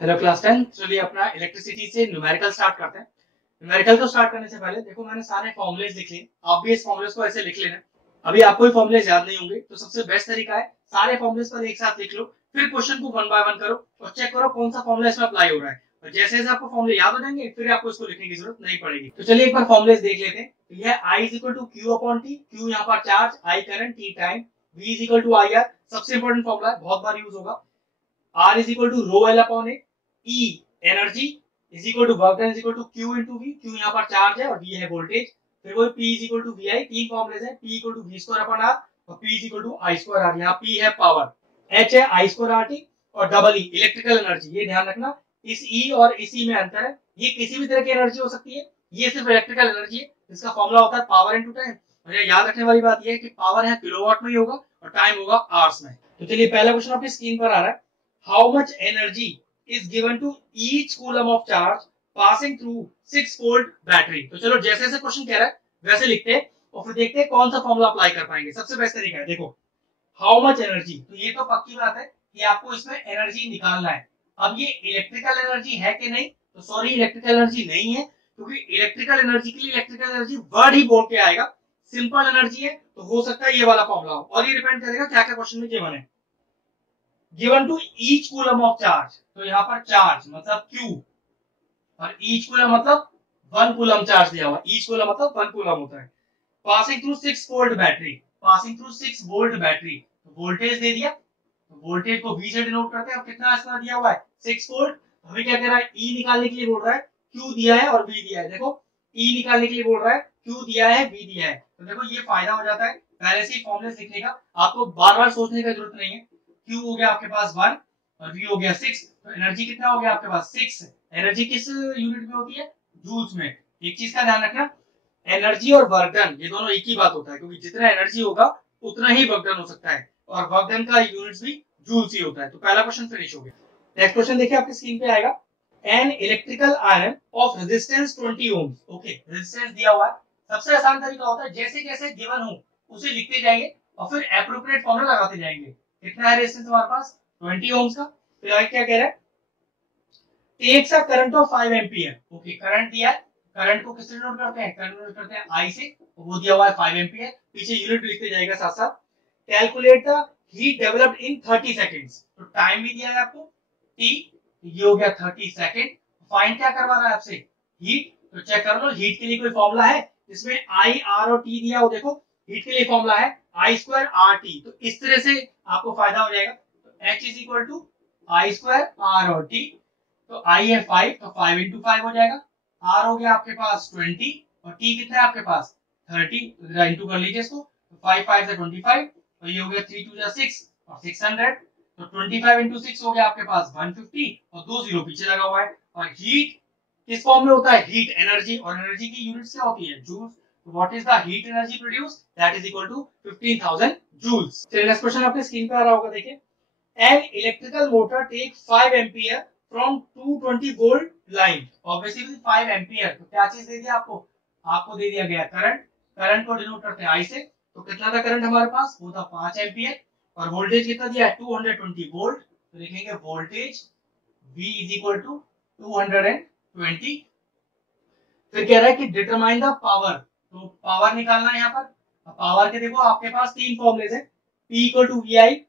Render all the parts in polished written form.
Hello class 10। चलिए अपना electricity से न्यूमेरिकल स्टार्ट करते हैं। न्यूमेरिकल को स्टार्ट करने से पहले देखो मैंने सारे फॉर्मुलेस लिख लिए, आप भी इस फॉर्मुलेस को ऐसे लिख लेना। अभी आपको ही फॉर्मुलेस याद नहीं होंगे तो सबसे बेस्ट तरीका है सारे फॉर्मुलेस पर एक साथ लिख लो, फिर क्वेश्चन को वन बाय वन करो और चेक करो कौन सा फॉर्मुला इसमें अप्लाई हो रहा है। और जैसे जैसे आपको फॉर्मुले याद हो जाएंगे फिर आपको इसको लिखने की जरूरत नहीं पड़ेगी। तो चलिए एक बार फॉर्मुलेस देख लेते हैं। यह I is equal to Q upon T, Q यहाँ पर charge, I current, T time, V is equal to I R, सबसे इंपॉर्टेंट फॉर्मुला है, बहुत बार यूज होगा। R is equal to rho L upon A, E energy is equal to work done is equal to Q into V, Q यहाँ पर charge है और we है वोल्टेज। फिर वो P is equal to V I, तीन formulas है, P equal to V square upon R और P is equal to I square R. यहाँ P है पावर, H है आई स्क्वायर आर टी और डबल E इलेक्ट्रिकल एनर्जी। ये ध्यान रखना, इस E और इस E में अंतर है, ये किसी भी तरह की एनर्जी हो सकती है, ये सिर्फ इलेक्ट्रिकल एनर्जी है। इसका फॉर्मुला होता है पावर इनटू टाइम। और ये याद रखने वाली बात ये है कि पावर है किलोवाट में ही होगा और टाइम होगा आवर्स में। तो चलिए पहला क्वेश्चन आपकी स्क्रीन पर आ रहा है। How much energy is given to each coulomb of charge passing through 6 volt battery। तो चलो जैसे जैसे क्वेश्चन कह रहा है वैसे लिखते हैं और फिर देखते हैं कौन सा फॉर्मूला अप्लाई कर पाएंगे। सबसे बेस्ट तरीका है, देखो हाउ मच एनर्जी, तो ये तो पक्की बात है कि आपको इसमें एनर्जी निकालना है। अब ये इलेक्ट्रिकल एनर्जी है कि नहीं, तो सॉरी इलेक्ट्रिकल एनर्जी नहीं है, क्योंकि इलेक्ट्रिकल एनर्जी के लिए इलेक्ट्रिकल एनर्जी वर्ड ही बोल के आएगा। सिंपल एनर्जी है तो हो सकता है ये वाला फॉर्मूला हो, और ये डिपेंड करेगा क्या क्या क्वेश्चन में गिवन है। Given to each coulomb of charge, तो यहाँ पर चार्ज मतलब Q और ईच कूलम मतलब 1 कूलम चार्ज दिया हुआ, ईच कूलम मतलब 1 कूलम होता है। Passing through 6 volt battery, passing through 6 volt battery, voltage दे दिया, तो वोल्टेज को V से डिनोट करते हैं। अब कितना इसका दिया हुआ है 6 वोल्ट। हमें क्या कह रहा है, E निकालने के लिए बोल रहा है, Q दिया है और V दिया है। देखो E निकालने के लिए बोल रहा है, Q दिया है, V दिया है, तो देखो ये फायदा हो जाता है पहले से ही फॉर्मूले लिखने का, आपको बार बार सोचने की जरूरत नहीं है। Q हो गया आपके पास 1 और V हो गया 6, तो एनर्जी कितना हो गया आपके पास 6। एनर्जी किस यूनिट में होती है, जूल्स में। एक चीज का ध्यान रखना, एनर्जी और वर्क डन ये दोनों एक ही बात होता है, क्योंकि जितना एनर्जी होगा उतना ही वर्क डन हो सकता है और वर्क डन का यूनिट्स भी जूल्स ही होता है। तो पहला क्वेश्चन फिनिश हो गया। नेक्स्ट क्वेश्चन देखिए आपकी स्क्रीन पे आएगा। An electrical iron of resistance 20 ohm, okay resistance दिया हुआ है। सबसे आसान तरीका होता है जैसे जैसे गिवन हो उसे लिखते जाइए और फिर एप्रोप्रिएट फॉर्मूला लगाते जाएंगे। कितना है रेजिस्टेंस हमारे पास 20 ओम्स का। फिर आगे क्या कह रहा है, takes a current of 5 ampere, okay current दिया है, करंट को किससे नोट करते हैं, करंट नोट करते हैं आई से, वो दिया हुआ है 5 एम्पियर, पीछे यूनिट लिखते जाएगा साथ साथ। Calculate the heat developed in 30 seconds, तो टाइम भी दिया है आपको टी, ये हो गया 30 सेकंड। फाइंड क्या करवा रहा है आपसे, हीट, तो चेक कर लो हीट के लिए कोई फॉर्मूला है जिसमें आई आर और टी दिया हो। देखो हीट के लिए फॉर्मूला है आई स्क्वायर आर टी, तो इस तरह से आपको फायदा हो जाएगा। तो H is equal to I square R और टी, तो आई है 5 तो 5 इंटू 5 हो जाएगा, आर हो गया आपके पास 20 और टी कितना है आपके पास 30, तो इंटू कर लीजिए इसको, तो 5 5 से 25 और ये हो गया 3 2 6 और 600, तो 25 इंटू 6 हो गया आपके पास 150 और 2 जीरो पीछे लगा हुआ है। और हीट किस फॉर्म में होता है, हीट एनर्जी, और एनर्जी की यूनिट क्या होती है, joules. What is the heat energy produce, that is equal to 15000 joules. चलिए नेक्स्ट क्वेश्चन आपके स्क्रीन पे आ रहा होगा, देखिए। An electrical motor takes 5 ampere from 220 volt line, obviously 5 ampere, तो क्या चीज दे दिया आपको, आपको दे दिया गया करंट, करंट को डिनोट करते हैं आई से, तो कितना था करंट हमारे पास, वो था 5 एम्पियर, और वोल्टेज कितना दिया है 220 वोल्ट, तो लिखेंगे voltage V is equal to 220। फिर कह रहा है कि डिटरमाइन द पावर, तो पावर निकालना है यहाँ पर। पावर के देखो आपके पास तीन फॉर्मुलेज है, P equal to V I,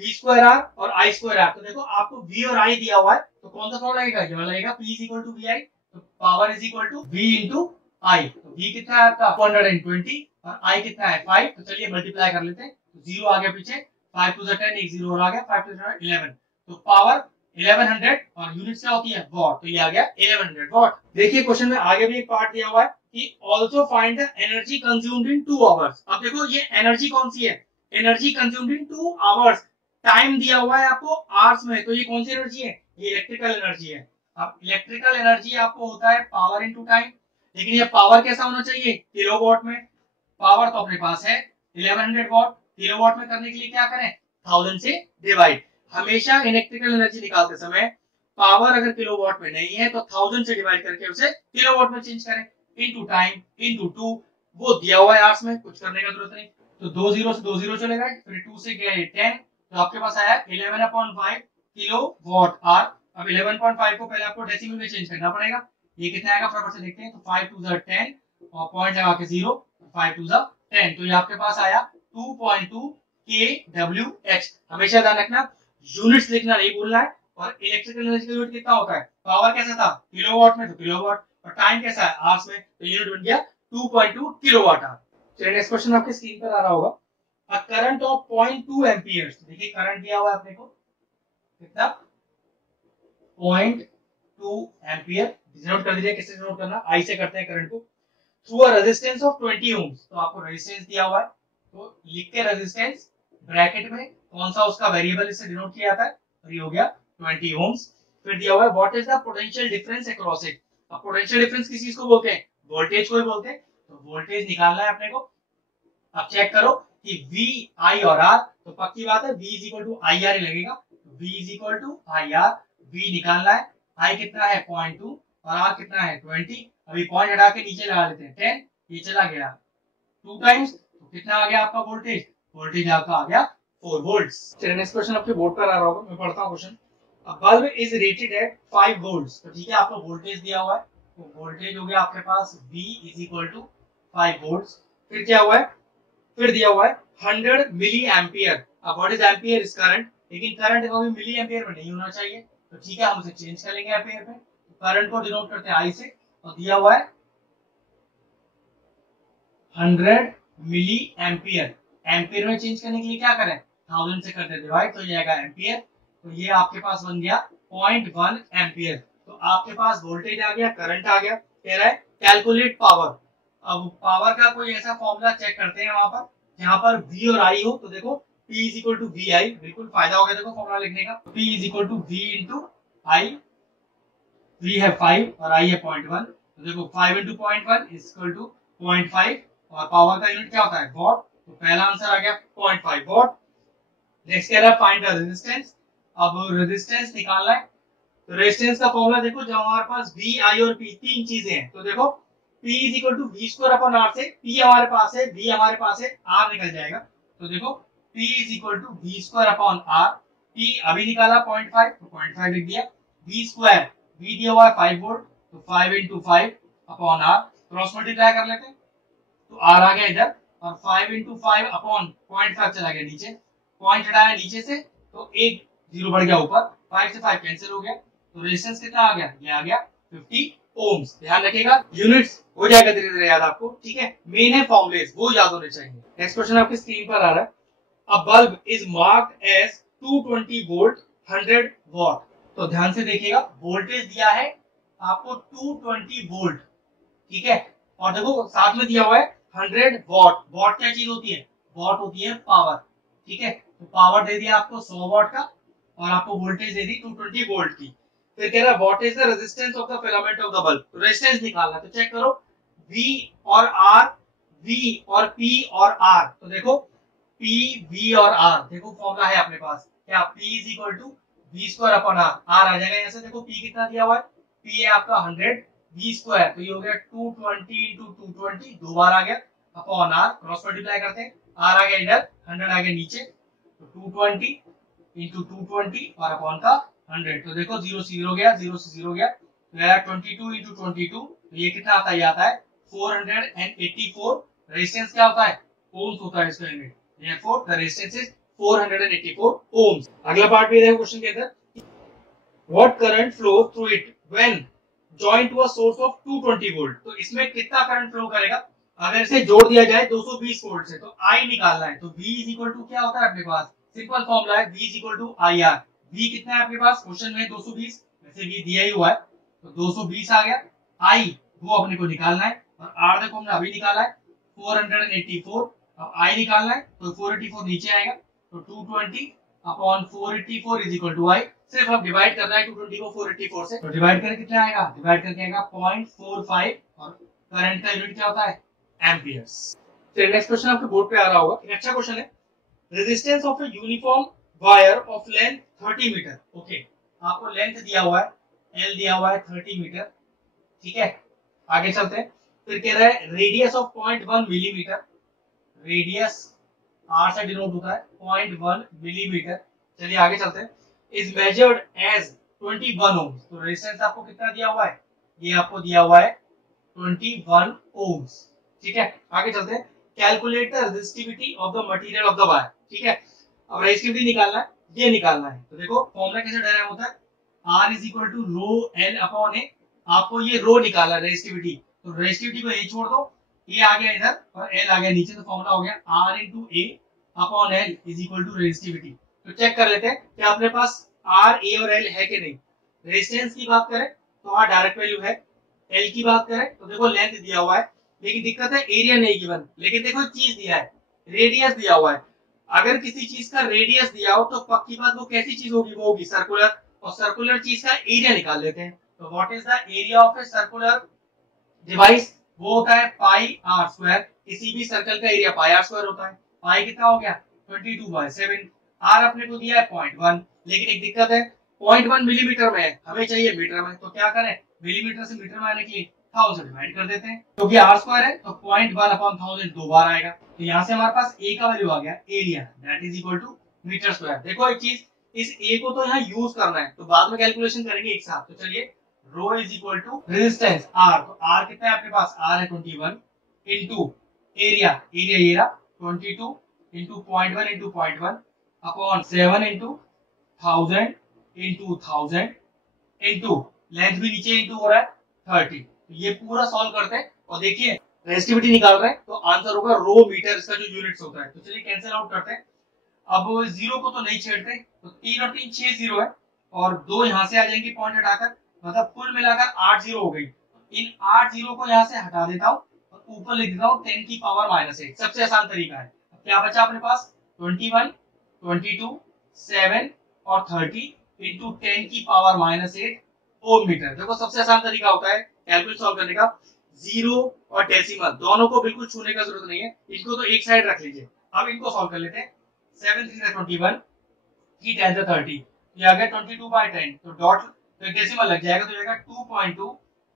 V square R और I स्क्वायर आर। तो देखो आपको V और I दिया हुआ है, तो कौन सा फॉर्मूला लगेगा, ये लगेगा P is equal to V I, तो power is equal to V into I. तो V कितना है आपका 220 और I कितना है 5, तो चलिए मल्टीप्लाई कर लेते हैं, तो जीरो आ गया पीछे, 5 टू 10 एक जीरो और आ गया, 5 टू 11, तो पावर 1100 और यूनिट क्या होती है वॉट, तो ये आ गया 1100 वॉट। देखिए क्वेश्चन में आगे भी एक पार्ट दिया हुआ है कि also find the energy consumed in 2 hours. अब देखो ये एनर्जी कौन सी है, energy consumed in 2 hours, time दिया हुआ है आपको आवर्स में, तो ये कौन सी एनर्जी है, ये इलेक्ट्रिकल एनर्जी है। अब इलेक्ट्रिकल एनर्जी आपको होता है पावर इनटू टाइम, लेकिन ये पावर कैसा होना चाहिए, किलोवाट में। पावर तो अपने पास है 1100 वॉट, किलोवाट में करने के लिए क्या करें, 1000 से डिवाइड। हमेशा इलेक्ट्रिकल एनर्जी निकालते समय पावर अगर किलोवाट में नहीं है तो 1000 से डिवाइड करके उसे किलोवाट में चेंज करें, इनटू टाइम इनटू 2, वो दिया हुआ है आवर्स में, कुछ करने का जरूरत नहीं। तो 2 जीरो से 2 जीरो चलेगा, फिर 2 से गया 10, तो आपके पास आया 11/5 किलो वॉट आर, अब 11.5 को पहले आपको डेसिमल में चेंज करना पड़ेगा। ये कितना आएगा फटाफट से देखते हैं। तो 5 2 जा 10 और पॉइंट लगा के 0, 5 2 जा 10, तो ये आपके पास आया 2.2 kWh। हमेशा ध्यान रखना यूनिट्स लिखना नहीं भूलना है। और इलेक्ट्रिकल एनर्जी का यूनिट कितना होता है? पावर कैसा था किलोवाट में, तो किलोवाट, और टाइम कैसा है आवर्स में, तो यूनिट बन गया 2.2 किलोवाट आवर। चलिए नेक्स्ट क्वेश्चन आपके स्क्रीन पर आ रहा होगा। अ करंट ऑफ 0.2 एम्पियर्स, देखिए करंट दिया हुआ है अपने को कितना 0.2 एम्पियर, डिनोट कर दीजिए। किससे डिनोट करना? आई से करते हैं करंट को। Through a resistance of 20 ohms, तो आपको रेजिस्टेंस दिया हुआ है तो लिख के रेजिस्टेंस ब्रैकेट में कौन सा उसका वेरिएबल इससे डिनोट किया जाता है, और ये हो गया 20 ओम्स। फिर दिया हुआ है what is the potential difference across it. अब पोटेंशियल डिफरेंस किस चीज को बोलते हैं? वोल्टेज को ही बोलते हैं। तो वोल्टेज निकालना है अपने को। अब चेक करो कि V I और R, तो पक्की बात है V is equal to I R ही लगेगा। V is equal to I R, V निकालना है। I कितना है 0.2 और R कितना है 20। अभी पॉइंट हटा के नीचे लगा लेते हैं 10, ये चला गया 2 टाइम्स, तो कितना आ गया आपका वोल्टेज? वोल्टेज आपका आ गया 4 वोल्ट्स। चलिए नेक्स्ट क्वेश्चन आपके बोर्ड पर आ रहा होगा, मैं पढ़ता हूँ question. A bulb is rated eight 5 volts, तो ठीक है आपको वोल्टेज दिया हुआ है, तो वोल्टेज हो गया आपके पास V is equal to 5 volts. फिर क्या हुआ है? फिर दिया हुआ है 100 मिली एम्पियर। अब what is ampere? Is current, लेकिन करंट कभी मिली एम्पियर में नहीं होना चाहिए, तो ठीक है हम उसे चेंज कर लेंगे एम्पियर में। करंट को डिनोट करते हैं आई से, और दिया हुआ है 100 मिली एम्पियर। एम्पियर में चेंज करने के लिए क्या करें? 1000 से करते डिवाइड, तो ये आएगा एम्पियर। तो ये आपके पास बन गया 0.1 एम्पियर। तो आपके पास वोल्टेज आ गया, करंट आ गया। कह रहा है कैलकुलेट पावर। अब पावर का कोई ऐसा फॉर्मूला चेक करते हैं वहां पर जहां पर V और I हो, तो देखो P is equal to V I, बिल्कुल फायदा हो गया देखो फॉर्मूला लिखने का। P is equal to V into I, V है 5 और I है 0.1, तो देखो 5 इंटू 0.1 इज इक्वल टू 0.5, और पावर का यूनिट क्या होता है? वॉट। तो पहला आंसर आ गया 0.5 वॉट। नेक्स्ट कह रहा है फाइंड द रेजिस्टेंस। अब रेजिस्टेंस निकालना है, तो रेजिस्टेंस का फॉर्मूला देखो जब हमारे पास V I और P तीन चीजें हैं, तो देखो P is equal to V square upon R से P हमारे पास है, V हमारे पास है, R निकल जाएगा। तो देखो P is equal to V square upon R। P अभी निकाला 0.5, तो 0.5 लिख दिया। V स्क्वायर, V दिया हुआ है 5 वोल्ट, तो 5 into 5 upon R, cross multiply कर लेते हैं, तो R आ गया इधर, और 5 इंटू 5 अपॉन 0.5 चला गया नीचे, पॉइंट हटाया नीचे से, तो एक जीरो बढ़ गया ऊपर, 5 से 5 कैंसिल हो गया, तो रेजिस्टेंस कितना आ गया? ये आ गया 50 ओम्स। ध्यान रखिएगा यूनिट्स हो जाएगा धीरे धीरे याद आपको, ठीक है। मेन है फॉर्मूलेस, वो याद होने चाहिए। नेक्स्ट क्वेश्चन आपकी स्क्रीन पर आ रहा है। A bulb is marked as 220 volt 100 watt. तो ध्यान से देखिएगा, वोल्टेज दिया है आपको 220 वोल्ट, ठीक है, और देखो साथ में दिया हुआ है 100 वॉट। वॉट क्या चीज होती है? वॉट होती है पावर, ठीक है। तो पावर दे दिया आपको 100 वॉट का, और आपको वोल्टेज दे दी 220 वोल्ट की। फिर कह रहा है what is the resistance of the filament of the bulb. तो रेजिस्टेंस निकालना है, तो चेक करो V और R, V और P और R। तो देखो P, V और R, देखो फॉर्मूला है अपने पास क्या? P is equal to V square upon R। R आ जाएगा यहाँ से, देखो P कितना दिया हुआ है? P है आपका 100, V स्क्वायर, तो ये हो गया 220 इंटू 220, दो बार आ गया, अपॉन R, क्रॉस मल्टीप्लाई करते हैं, R आ गया इधर, 100 आ गया नीचे, तो 220 इंटू 220 और अपॉन का 100, तो देखो 0 से 0 गया, 0 से 0 गया, तो यार 22 इंटू 22, तो ये कितना आता है? ये आता है 484। रेजिस्टेंस क्या होता है? ओम्स होता है इसका unit, therefore the resistance is 484 ohms. अगला पार्ट भी देखो क्वेश्चन के अंदर, what current flow through it when joint to a source of 220 volt. तो इसमें कितना करंट फ्लो करेगा अगर इसे जोड़ दिया जाए 220 वोल्ट से? तो I निकालना है, तो V इज इक्वल टू क्या होता है अपने पास? सिंपल फॉर्मूला है, V is equal to I R. V कितना है आपके पास? क्वेश्चन में 220, वैसे V दिया ही हुआ है, तो 220 आ गया। I वो अपने को निकालना है, और R देखो हमने अभी निकाला है 484। अब I निकालना है, तो 484 नीचे आएगा, तो 220 upon 484 is equal to I। सिर्फ अब डिवाइड करना है 220 को 484 से, तो डिवाइड करके कितना आएगा? डिवाइड करके आएगा 0.45, और करंट का यूनिट क्या होता है? एम्पियर्स। चलिए नेक्स्ट क्वेश्चन आपके बोर्ड पे आ रहा होगा, एक अच्छा क्वेश्चन है। Resistance of a uniform wire of length 30 metre. Okay, आपको लेंथ दिया हुआ है, L दिया हुआ है 30 मीटर, ठीक है। आगे चलते हैं, फिर कह रहा है radius of 0.1 millimetre. Radius R से डिनोट होता है 0.1 मिलीमीटर। चलिए आगे चलते हैं। Is measured as 21 ohms. तो रेजिस्टेंस आपको कितना दिया हुआ है, ये आपको दिया हुआ है 21 ओम्स। ठीक है, आगे चलते हैं। Calculate the resistivity of the material of the wire. ठीक है, अब रेजिस्टिविटी निकालना है, ये निकालना है। तो देखो फॉर्मूला कैसे डायग्राम होता है, R is equal to rho L upon A. आपको ये रो निकालना रेजिस्टिविटी, तो रेजिस्टिविटी को ये छोड़ दो, ये आ गया इधर और एल आ गया नीचे, तो फॉर्मूला हो गया R into A upon L is equal to resistivity. तो चेक कर लेते हैं कि अपने पास R, A और L है कि नहीं। रेजिस्टेंस की बात करें तो हाँ डायरेक्ट वैल्यू है। एल की बात करें तो देखो लेंथ दिया हुआ है, लेकिन दिक्कत है एरिया नहीं गिवन। लेकिन देखो एक चीज दिया है, रेडियस दिया हुआ है। अगर किसी चीज का रेडियस दिया हो तो पक्की बात वो कैसी चीज होगी, वो होगी सर्कुलर, और सर्कुलर चीज का एरिया निकाल लेते हैं। तो what is the area of a circular device, वो होता है पाई आर स्क्वायर। किसी भी सर्कल का एरिया पाई आर स्क्वायर होता है। पाई कितना हो गया 22/7। आर अपने को दिया है 0.1, लेकिन एक दिक्कत है 0.1 मिलीमीटर में है, हमें चाहिए मीटर में। तो क्या करें, मिलीमीटर से मीटर में आने के लिए 1000 डिवाइड कर देते हैं, क्योंकि आर स्क्वायर है तो 0.1/1000 दो बार आएगा। तो यहाँ से हमारे पास ए का वैल्यू आ गया area, that is equal to metre square. देखो एक चीज, इस ए को तो यहाँ यूज करना है, तो बाद में कैलकुलेशन करेंगे एक साथ। तो चलिए rho is equal to resistance R, तो आर कितना है अपने पास, आर है 21 इंटू एरिया, एरिया ये रहा 22 into 0.1 into 0.1 upon 7 into 1000 into 1000 into length भी नीचे इंटू हो रहा है 30। तो ये पूरा सॉल्व करते हैं और देखिए रेजिस्टिविटी निकाल रहे हैं, तो आंसर होगा रो मीटर, इसका जो यूनिट्स होता है। तो चलिए कैंसिल आउट करते हैं। अब जीरो को तो नहीं छेड़ते, तो 3 और 3 6 जीरो है, और दो यहाँ से आ जाएंगे पॉइंट हटाकर, मतलब कुल मिलाकर 8 जीरो हो गई। इन 8 जीरो को यहाँ से हटा देता हूँ और ऊपर लिख देता हूँ 10 की पावर -8। सबसे आसान तरीका है। क्या बचा अपने पास 21, 22, 7 और 30 इंटू 10 की पावर -8 ओम मीटर। देखो सबसे आसान तरीका होता है कैलकुलेट सॉल्व करने का, जीरो और डेसिमल दोनों को बिल्कुल छूने का जरूरत नहीं है, इनको तो एक साइड रख लीजिए। अब इनको सॉल्व कर लेते हैं। 7 3 21, 3 10 30, ये आ गया 22/10, तो डॉट तो डेसिमल लग जाएगा, तो जाएगा 2.2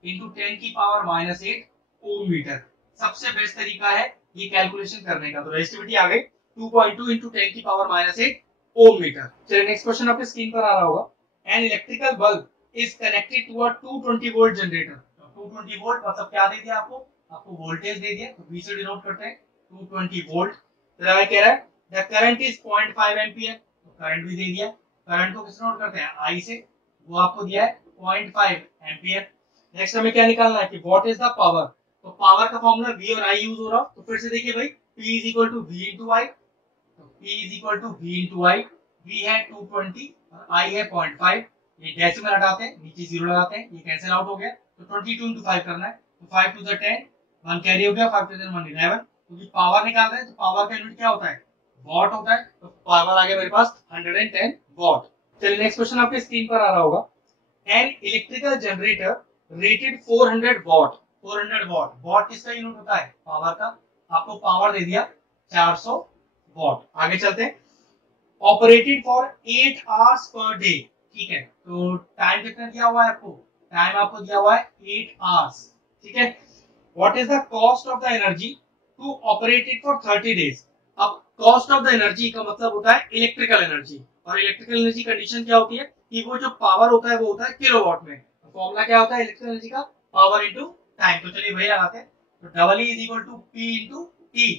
इंटू 10 की पावर -8 ओम मीटर। सबसे बेस्ट तरीका है ये कैलकुलेशन करने का। तो रेजिस्टिविटी आ गई 2.2 इंटू 10 की पावर -8 ओम मीटर। चलिए नेक्स्ट क्वेश्चन आपके स्क्रीन पर आ रहा होगा। An electrical bulb is connected to a 220 volt generator. 220 volt मतलब क्या दे दिया आपको, आपको वोल्टेज दे दिया, तो V से डिनोट करते हैं 220 वोल्ट। तो कह रहा है द करंट इज 0.5 एम्पियर, तो करंट भी दे दिया। करंट को किससे नोट करते हैं, I से, वो आपको दिया है 0.5 एम्पियर। नेक्स्ट हमें क्या निकालना है कि व्हाट इज द पावर। तो पावर का फॉर्मूला V और I यूज हो रहा, तो फिर से देखिए भाई P is equal to V into I, तो P is equal to V into I। V है 220 और I है 0.5, ये डेसिमल हटाते हैं, नीचे जीरो लगाते हैं, ये कैंसिल आउट हो गया। तो 22 इंटू 5 करना है, तो 5 टू द 10, 1 कैरी हो गया, 5 टू द 1 11। क्योंकि पावर निकाल रहे हैं तो पावर का यूनिट क्या होता है, वॉट होता है, तो पावर आ गया मेरे पास 110 वॉट। चलिए नेक्स्ट क्वेश्चन आपके स्क्रीन पर आ रहा होगा। An electrical generator rated 400 what, 400 what, what किसका यूनिट होता है, पावर का। आपको पावर दे दिया 400 वॉट। आगे चलते हैं। Operated for 8 hours per day, ठीक है, तो टाइम कितना दिया हुआ है आपको, टाइम आपको दिया हुआ है 8 आवर्स, ठीक है। What is the cost of the energy to operate it for 30 days. अब कॉस्ट ऑफ द एनर्जी का मतलब होता है इलेक्ट्रिकल एनर्जी, और इलेक्ट्रिकल एनर्जी कंडीशन क्या होती है कि वो जो पावर होता है वो होता है किलोवाट में। फॉर्मूला क्या होता है इलेक्ट्रिकल एनर्जी का, पावर इनटू टाइम। तो चलिए वही लगाते हैं, तो double E is equal to P into T.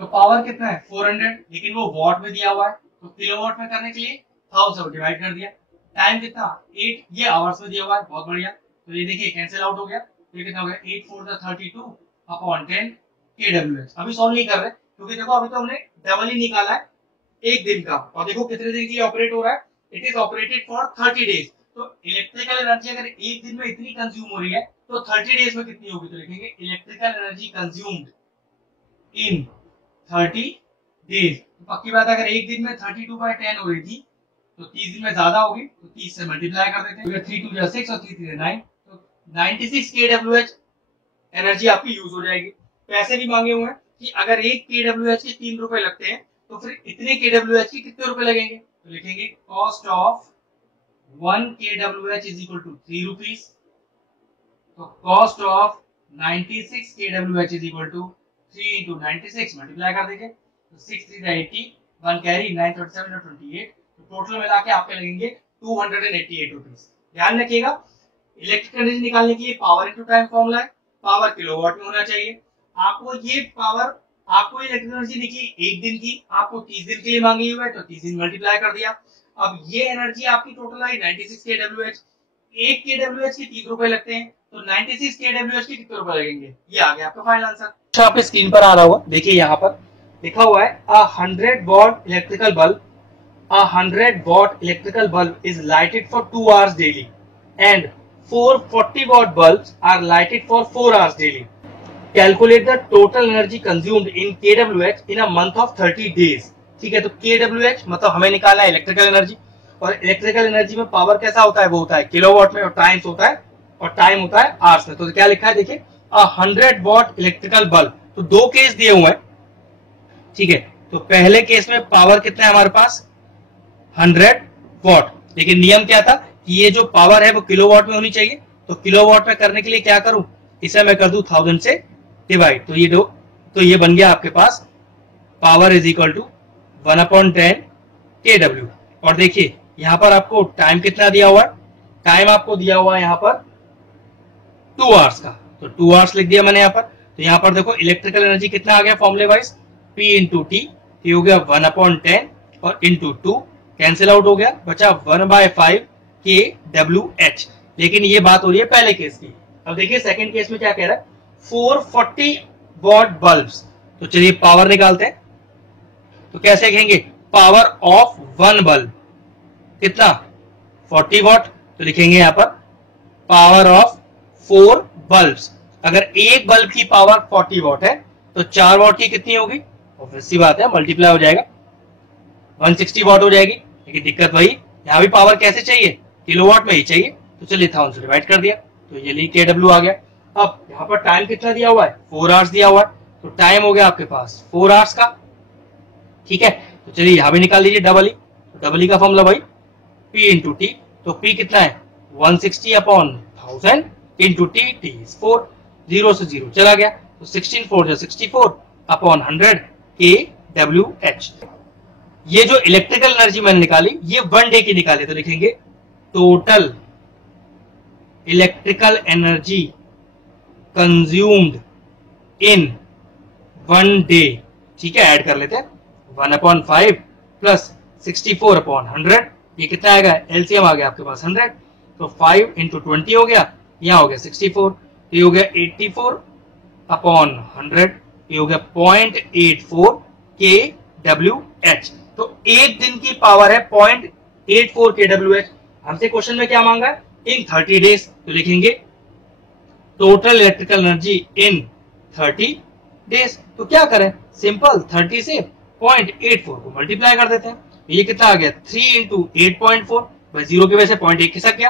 तो पावर कितना है 400, लेकिन वो वॉट में दिया हुआ है, तो किलोवाट में करने के लिए 1000 डिवाइड कर दिया। टाइम कितना 8, ये आवर्स में दिया हुआ है, बहुत बढ़िया। तो ये देखिए कैंसिल आउट हो गया, तो ये कितना हो गया 8 4 32 अपॉन 10 kWh। अभी सॉल्व नहीं कर रहे क्योंकि देखो अभी तो हमने डबल ही निकाला है एक दिन का, और देखो कितने दिन के लिए ऑपरेट हो रहा है, it is operated for 30 days. तो इलेक्ट्रिकल एनर्जी अगर एक दिन में इतनी कंज्यूम हो रही है तो 30 डेज में कितनी होगी, तो लिखेंगे electrical energy consumed in 30 days. पक्की बात है अगर एक दिन में 32/10 हो रही थी तो 30 दिन में ज्यादा होगी, तो 30 से मल्टीप्लाई कर देते हैं, 3 2 6 और 3 3 9, तो 96 kWh एनर्जी आपकी यूज हो जाएगी। पैसे भी मांगे हुए हैं कि अगर 1 kWh के 3 रुपए लगते हैं तो फिर इतने kWh के कितने रुपए लगेंगे, तो लिखेंगे cost of 1 kWh is equal to 3 rupees. तो cost of 96 kWh is equal to 3 into 96 multiply कर देंगे, तो 6 3 80, 1 कैरी 9 37 और 28, तो टोटल मिला के आपके लगेंगे 288 रुपीज। ध्यान रखिएगा, इलेक्ट्रिक एनर्जी निकालने के लिए पावर इनटू टाइम फॉर्मूला है, पावर किलोवाट में होना चाहिए। आपको ये पावर, आपको इलेक्ट्रिक एनर्जी निकली एक दिन की, आपको 30 दिन के लिए मांगी हुई है तो 30 दिन मल्टीप्लाई कर दिया। अब ये एनर्जी आपकी टोटल आई 96 kWh। एक kWh के 30 रुपए लगते हैं, तो 96 kWh के कितने रुपए लगेंगे, ये आ गया आपका फाइनल आंसर। अच्छा, आपके स्क्रीन पर आ रहा होगा, देखिए यहाँ पर लिखा हुआ है a 100 watt electrical bulb, a 100 watt electrical bulb is lighted for 2 hours daily and 4 40 watt bulbs are lighted for 4 hours daily. Calculate the total energy consumed in kWh in a month of 30 days. ठीक है, तो kWh मतलब हमें निकालना है electrical energy, और electrical energy में power कैसा होता है, वो होता है किलोवाट में, और टाइम्स होता है, और टाइम होता है आवर्स में। तो क्या लिखा है देखिए, a 100 watt electrical bulb, तो दो केस दिए हुए हैं। ठीक है, तो पहले केस में पावर कितना है हमारे पास 100 वॉट, लेकिन नियम क्या था कि ये जो पावर है वो किलोवाट में होनी चाहिए। तो किलोवाट में करने के लिए क्या करूं, इसे मैं कर दूं 1000 से डिवाइड, तो ये बन गया आपके पास power is equal to 1/10 kW। और देखिए यहां पर आपको टाइम कितना दिया हुआ है, टाइम आपको दिया हुआ है यहां पर 2 आवर्स का, तो 2 आवर्स लिख दिया मैंने यहां पर। तो यहां पर देखो इलेक्ट्रिकल एनर्जी कितना आ गया फॉर्मूले वाइज, P इंटू टी, ये हो गया 1/10 और इंटू 2 कैंसिल आउट हो गया, बचा 1/5 kWh। लेकिन ये बात हो रही है पहले केस की। अब देखिए सेकंड केस में क्या कह रहा है, 440 वॉट बल्ब्स। तो चलिए पावर निकालते हैं, तो कैसे कहेंगे, पावर ऑफ वन बल्ब कितना 40 वॉट, तो लिखेंगे यहां पर पावर ऑफ 4 बल्ब्स। अगर एक बल्ब की पावर 40 वॉट है तो 4 वॉट की कितनी होगी, ऑब्वियस सी बात है मल्टीप्लाई हो जाएगा 160 वॉट हो जाएगी। लेकिन दिक्कत वही, यहां भी पावर कैसे चाहिए, किलोवाट में ही चाहिए। तो चलिए 1000 से डिवाइड कर दिया, तो ये लिए kW आ गया। अब यहाँ पर टाइम कितना दिया हुआ है, 4 आवर्स दिया हुआ है, तो टाइम हो गया आपके पास 4 आवर्स का। ठीक है, तो चलिए यहां भी निकाल लीजिए डबल ई, तो डबल ई का फॉर्मूला भाई P इंटू टी, तो P कितना है 160/1000 इंटू टी, टी इज 4, 0 से 0 चला गया, तो 16 4 64/100 kWh। ये जो इलेक्ट्रिकल एनर्जी मैंने निकाली ये 1 डे की निकाली, तो लिखेंगे total electrical energy consumed in 1 day. ठीक है, ऐड कर लेते हैं 1/5 प्लस 64/100, ये कितना आएगा, एलसीएम आ गया आपके पास 100, तो 5 इंटू 20 हो गया, यहाँ हो गया 64, ये हो गया 84/100, ये हो गया 0.84 kWh। तो एक दिन की पावर है 0.84 kWh। हमसे क्वेश्चन में क्या मांगा है, इन 30 डेज, तो लिखेंगे total electrical energy in 30 days. तो क्या करें, सिंपल 30 से 0.84 को मल्टीप्लाई कर देते हैं, ये कितना आ गया 3 इंटू 8.4, भाई 0 की वजह से 0.8 खिसक गया,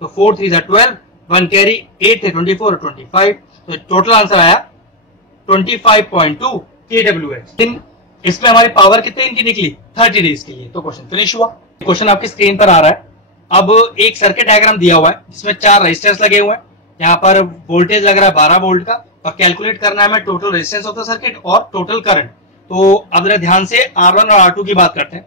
तो 4 3 12, 1 कैरी, 8 थे 24 और 25, तो टोटल आंसर आया 25.2 kWh। इसमें हमारी पावर कितने दिन की निकली, 30 डेज के लिए। तो क्वेश्चन फिनिश हुआ। क्वेश्चन आपकी स्क्रीन पर आ रहा है। अब एक सर्किट डायग्राम दिया हुआ है जिसमें 4 रेजिस्टेंस लगे हुए हैं, यहाँ पर वोल्टेज लग रहा है 12 वोल्ट का, और कैलकुलेट करना है हमें total resistance of the circuit और टोटल करंट। तो अब जरा ध्यान से R1 और R2 की बात करते हैं।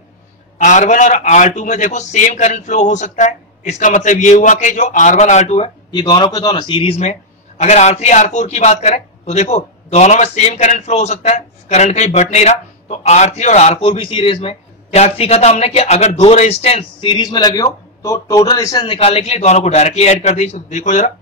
R1 और R2 में देखो सेम करंट फ्लो हो सकता है, इसका मतलब ये हुआ कि जो R1 R2 है ये दोनों के दोनों सीरीज में। अगर R3 R4 की बात करें तो देखो दोनों में सेम करंट फ्लो हो सकता है, करंट कहीं बट नहीं रहा, तो R3 और R4 भी सीरीज में। क्या सीखा था हमने कि अगर दो रेजिस्टेंस सीरीज में लगे हो तो टोटल रेजिस्टेंस निकालने के लिए दोनों को डायरेक्टली ऐड कर दीजिए। तो देखो जरा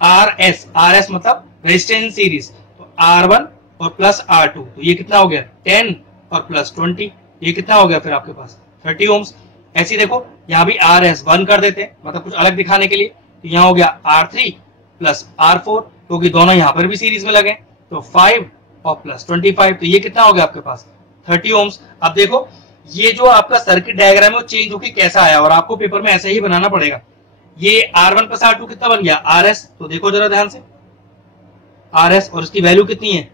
RS मतलब रेजिस्टेंस सीरीज, तो R1 और प्लस R2, तो ये कितना हो गया 10 और प्लस 20, ये कितना हो गया फिर आपके पास 30 ओम्स। ऐसे देखो यहाँ भी RS1 कर देते हैं, मतलब कुछ अलग दिखाने के लिए, तो यहाँ हो गया R3 प्लस R4, क्योंकि दोनों यहाँ पर भी सीरीज में लगे, तो 5 और प्लस 25, तो ये कितना हो गया आपके पास 30 ओम्स। अब देखो ये जो आपका सर्किट डायग्राम है वो चेंज होकर कैसा आया, और आपको पेपर में ऐसे ही बनाना पड़ेगा। ये R1 प्लस R2 कितना बन गया RS, तो देखो जरा ध्यान से RS, और इसकी वैल्यू कितनी है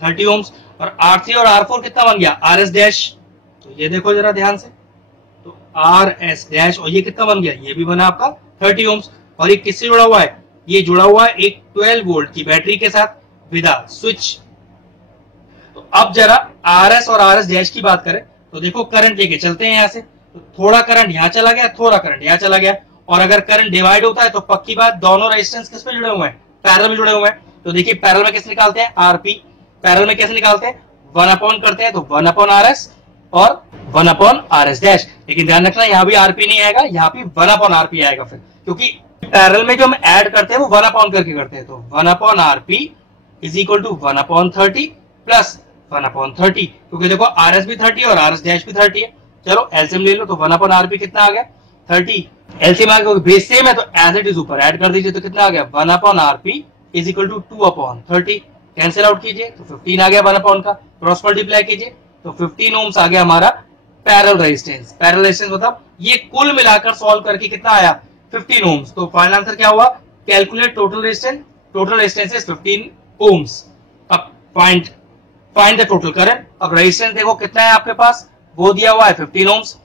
30 ओम्स, और R3 और R4 कितना बन गया RS डैश, तो ये देखो जरा ध्यान से, तो RS डैश, और ये कितना बन गया, ये भी बना आपका 30 ओम्स। और ये किससे जुड़ा हुआ है, ये जुड़ा हुआ है एक 12 वोल्ट की बैटरी के साथ विदा स्विच। तो अब जरा RS और RS डैश की बात करें तो देखो करंट लेके चलते हैं, यहां से तो थोड़ा करंट यहाँ चला गया, थोड़ा करंट यहाँ चला गया। और अगर करंट डिवाइड होता है तो पक्की बात दोनों रेजिस्टेंस किस में जुड़े हुए हैं, पैरेलल में जुड़े हुए हैं। तो देखिए पैरेलल में कैसे निकालते हैं, आरपी। पैरेलल में कैसे निकालते हैं, 1 करते हैं तो 1/RS और 1/RS डैश। लेकिन ध्यान रखना यहाँ भी आरपी नहीं आएगा, यहाँ भी 1/RP आएगा फिर, क्योंकि पैरेलल में जो हम ऐड करते हैं वो 1 करके करते हैं। तो 1/RP is equal to 1/30 plus 1/30, क्योंकि देखो RS भी 30 और RS डैश भी 30 है। चलो एलसीएम ले लो, तो 1/RP कितना आ गया, 30। एलसीएम आ गया, बेस सेम है तो एज इट इज ऊपर ऐड कर दीजिए, तो कितना आ गया 1/RP is equal to 2/30। Cancel out कीजिए तो 15 आ गया 1 का, क्रॉस मल्टीप्लाई कीजिए तो 15 ओम्स आ गया हमारा पैरेलल रेजिस्टेंस। पैरेलल रेजिस्टेंस मतलब ये कुल मिलाकर सॉल्व करके कितना आया 15 ओम्स। तो फाइनल आंसर क्या हुआ, calculate total resistance, total resistance is 15 ohms. अब फाइंड द टोटल करंट। अब रेजिस्टेंस देखो कितना है आपके पास, वो दिया हुआ है 15 ओम्स।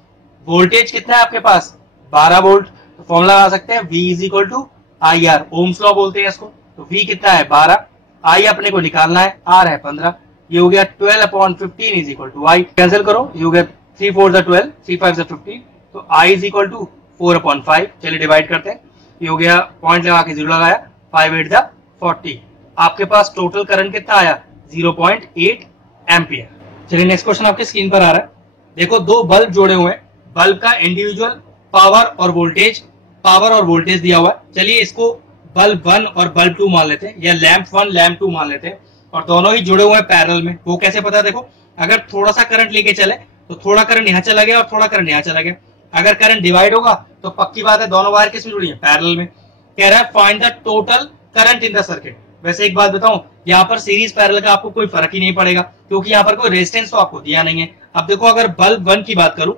वोल्टेज कितना है आपके पास 12 वोल्ट। तो फॉर्मूला लगा सकते हैं V is equal to IR, ohm's law बोलते हैं इसको। तो V कितना है 12, I अपने को निकालना है, R है 15, ये हो गया 12/15 is equal to I। Cancel करो, ये हो गया 3 4 12, 3 5 15, तो I इज इक्वल टू 4/5। चलिए डिवाइड करते हैं, ये हो गया पॉइंट लगा के 0 लगाया, 5 8 40। आपके पास टोटल करंट कितना आया 0.8 एम्पियर। चलिए नेक्स्ट क्वेश्चन आपके स्क्रीन पर आ रहा है। देखो दो बल्ब जोड़े हुए हैं, बल्ब का इंडिविजुअल पावर और वोल्टेज दिया हुआ है। चलिए इसको बल्ब 1 और बल्ब 2 मान लेते हैं, या लैंप 1 लैंप 2 मान लेते हैं, और दोनों ही जुड़े हुए हैं पैरेलल में। वो कैसे पता, देखो अगर थोड़ा सा करंट लेके चले तो थोड़ा करंट यहाँ चला गया और थोड़ा करंट यहाँ चला गया। अगर करंट डिवाइड होगा तो पक्की बात है दोनों वायर किसमें जुड़ी है, पैरेलल में। कह रहा है find the total current in the circuit. वैसे एक बात बताऊं, यहाँ पर सीरीज पैरेलल का आपको कोई फर्क ही नहीं पड़ेगा, क्योंकि यहाँ पर कोई रेजिस्टेंस तो आपको दिया नहीं है। अब देखो अगर बल्ब 1 की बात करूं,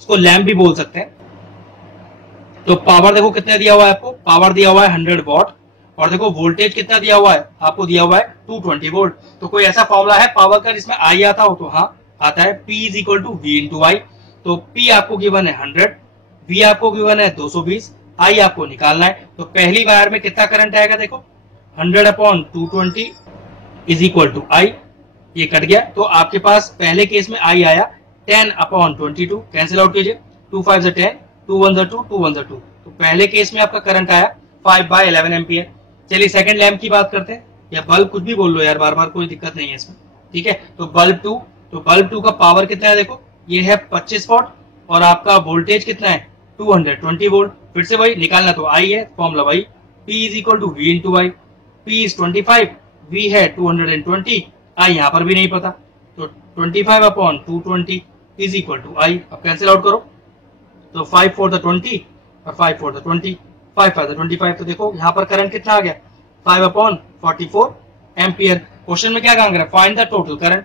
इसको लैंप भी बोल सकते हैं, तो पावर देखो कितना दिया हुआ है आपको, पावर दिया हुआ है 100 वॉट। और देखो वोल्टेज कितना दिया हुआ है आपको, दिया हुआ है 220 वोल्ट। तो कोई ऐसा फॉर्मूला है पावर का जिसमें आई आता हो, तो हाँ आता है, P is equal to V into I. तो P आपको गिवन है 100, V आपको गिवन है 220, I आपको निकालना है। तो पहली वायर में कितना करंट आएगा, देखो 100/220 इज इक्वल टू I। ये कट गया, तो आपके पास पहले केस में I आया 10/22। कैंसिल आउट कीजिए, 2 5 10, 2 1 2, 2 1 2। तो पहले केस में आपका करंट आया 5/11 एम्पियर। चलिए सेकंड लैंप की बात करते हैं, या बल्ब कुछ भी बोल लो यार, बार बार कोई दिक्कत नहीं है इसमें, ठीक है। तो बल्ब 2 का पावर कितना है, देखो ये है 25 वॉट, और आपका वोल्टेज कितना है 220 वोल्ट। फिर से वही निकालना, तो आई है फॉर्मूला वही, P is equal to V into I. P इज 25, V है 220, आई यहाँ पर भी नहीं पता, तो 25/220 इज इक्वल टू आई। अब कैंसिल आउट करो, तो 5 4 20 और 5 4 20, 5 5 25। तो देखो यहाँ पर करंट कितना आ गया 5/44 एम्पियर। क्वेश्चन में क्या काम कर रहा है, फाइंड द टोटल करंट।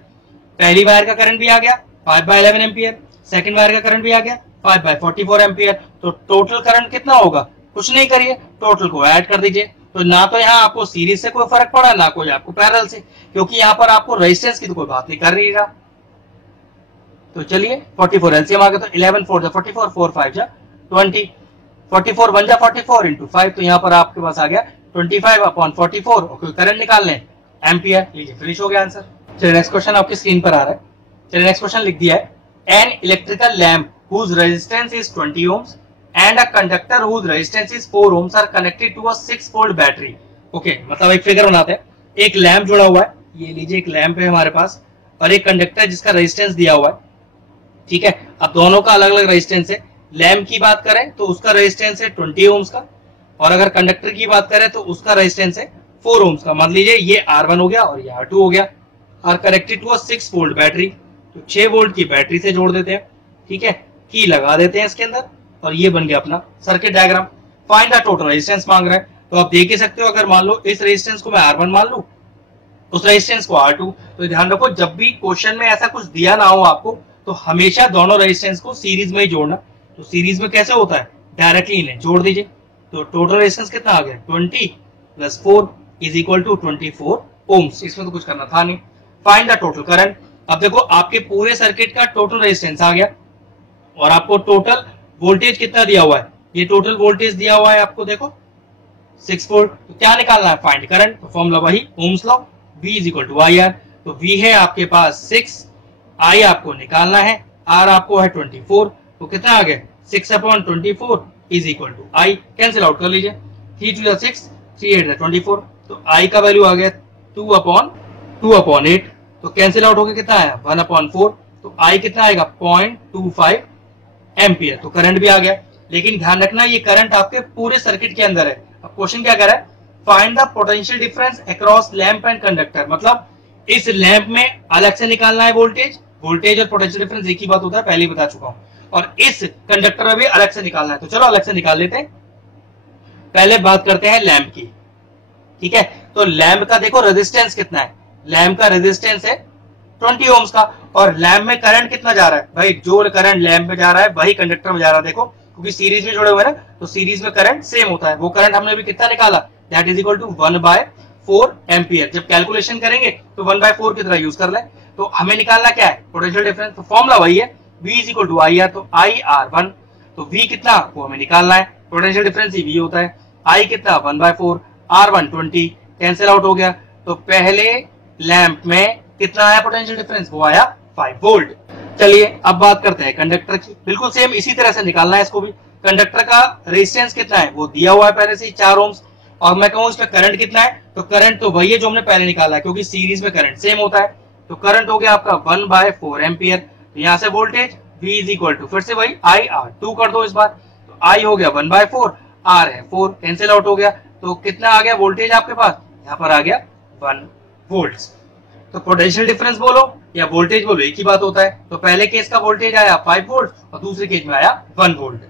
पहली वायर का करंट भी आ गया 5/11 एम्पियर, सेकंड वायर का करंट भी आ गया 5/44 एम्पियर। तो टोटल करंट कितना होगा, कुछ नहीं करिए, टोटल को ऐड कर दीजिए। तो ना तो यहाँ आपको सीरीज से कोई फर्क पड़ा, ना कोई आपको पैरेलल से, क्योंकि यहाँ पर आपको रेजिस्टेंस की तो कोई बात नहीं कर रही रहा। तो चलिए 44 एलसीएम आ गया, तो 11 4 44, 4 5 20, 44 1 44 इंटू 5। तो यहाँ पर आपके पास आ गया 25/44, और करंट निकाल लें एम्पियर। लीजिए फिनिश हो गया आंसर। चलिए नेक्स्ट क्वेश्चन आपकी स्क्रीन पर आ रहा है। चलिए नेक्स्ट क्वेश्चन लिख दिया है, an electrical lamp whose resistance is 20 ohms and a conductor whose resistance is 4 ohms are connected to a 6-volt battery। Okay, मतलब एक फिगर बनाते हैं, एक लैंप जुड़ा हुआ है, ये लीजिए एक लैंप है हमारे पास, और एक कंडक्टर जिसका रेजिस्टेंस दिया हुआ है, ठीक है। अब दोनों का अलग अलग रेजिस्टेंस है। लैंप की बात करें तो उसका रेजिस्टेंस है 20 ओम्स का, और अगर कंडक्टर की बात करें तो उसका रेजिस्टेंस है 4 ओम्स का। मान लीजिए ये R1 हो गया और ये R2 हो गया, are connected to a 6 volt battery. तो 6 वोल्ट की बैटरी से जोड़ देते हैं, ठीक है, की लगा देते हैं इसके अंदर, और ये बन गया अपना circuit diagram. Find the total resistance मांग रहा है, तो आप देख ही सकते हो, अगर मान लो इस रेजिस्टेंस को मैं R1 मान लूं, उस रेजिस्टेंस को R2। तो ध्यान रखो जब भी क्वेश्चन में ऐसा कुछ दिया ना हो आपको, तो हमेशा दोनों रेजिस्टेंस को सीरीज में ही जोड़ना। तो सीरीज में कैसे होता है, डायरेक्टली इन्हें जोड़ दीजिए। तो टोटल रेजिस्टेंस कितना आ गया 20 + 4 इज इक्वल टू 24 ओम्स। इसमें तो कुछ करना था नहीं। Find the total current. अब देखो आपके पूरे सर्किट का टोटल रेजिस्टेंस आ गया, और आपको टोटल वोल्टेज कितना दिया हुआ है, ये टोटल वोल्टेज दिया हुआ है आपको, देखो 6 वोल्ट। तो क्या निकालना है, फाइंड करंट। तो फॉर्मूला वही ohm's law, V is equal to IR। तो V है आपके पास 6, I आपको निकालना है आर आपको है 24, तो कितना आ गया 6/24 is equal to I, cancel out कर लीजिए, 3 2 6, 3 8 24, तो आई का वैल्यू आ गया 2/8, तो कैंसिल आउट होकर कितना आया 1/4, तो आई कितना आएगा 0.25 एम्पियर, तो करंट भी आ गया। लेकिन ध्यान रखना ये करंट आपके पूरे सर्किट के अंदर है। अब क्वेश्चन क्या कर रहा है, find the potential difference across lamp and conductor, मतलब इस लैंप में अलग से निकालना है वोल्टेज, वोल्टेज और पोटेंशियल डिफरेंस एक ही बात होता है, पहले ही बता चुका हूं, और इस कंडक्टर में भी अलग से निकालना है। तो चलो अलग से निकाल लेते हैं। पहले बात करते हैं लैंप की, ठीक है। तो लैंप का देखो रेजिस्टेंस कितना है, लैंप का रेजिस्टेंस है 20 ओम्स का, और लैंप में करंट कितना जा रहा है भाई, जो करंट लैंप में जा रहा है वही कंडक्टर में जा रहा है। देखो क्योंकि सीरीज में जुड़े हुए ना, तो सीरीज में करंट सेम होता है। वो करंट हमने भी कितना निकाला, that is equal to 1/4 ampere. जब कैलकुलेशन करेंगे तो 1/4 की तरह यूज कर ले। तो हमें निकालना क्या है, पोटेंशियल डिफरेंस, तो फॉर्मूला वही है, V is equal to I R, तो आई आर 1, तो V कितना वो हमें निकालना है, पोटेंशियल डिफरेंस ही V होता है, I कितना 1/4, R1 20, कैंसिल आउट हो गया। तो पहले लैंप में कितना आया पोटेंशियल डिफरेंस, वो आया 5 वोल्ट। चलिए अब बात करते हैं कंडक्टर की, बिल्कुल सेम इसी तरह से निकालना है इसको भी। कंडक्टर का रेजिस्टेंस कितना है वो दिया हुआ है पहले से ही 4 ओम्स, और मैं कहूं इसमें करंट कितना है, तो करंट तो वही है जो हमने पहले निकाला है, क्योंकि सीरीज में करंट सेम होता है। तो करंट हो गया आपका 1/4 एम्पियर। तो यहां से voltage V is equal to फिर से वही आई आर 2 कर दो इस बार, तो आई हो गया 1/4, आर है 4, कैंसिल आउट हो गया। तो कितना आ गया वोल्टेज आपके पास, यहाँ पर आ गया 1 वोल्ट। तो पोटेंशियल डिफरेंस बोलो या वोल्टेज बोलो एक ही बात होता है। तो पहले केस का वोल्टेज आया 5 वोल्ट और दूसरे केस में आया 1 वोल्ट।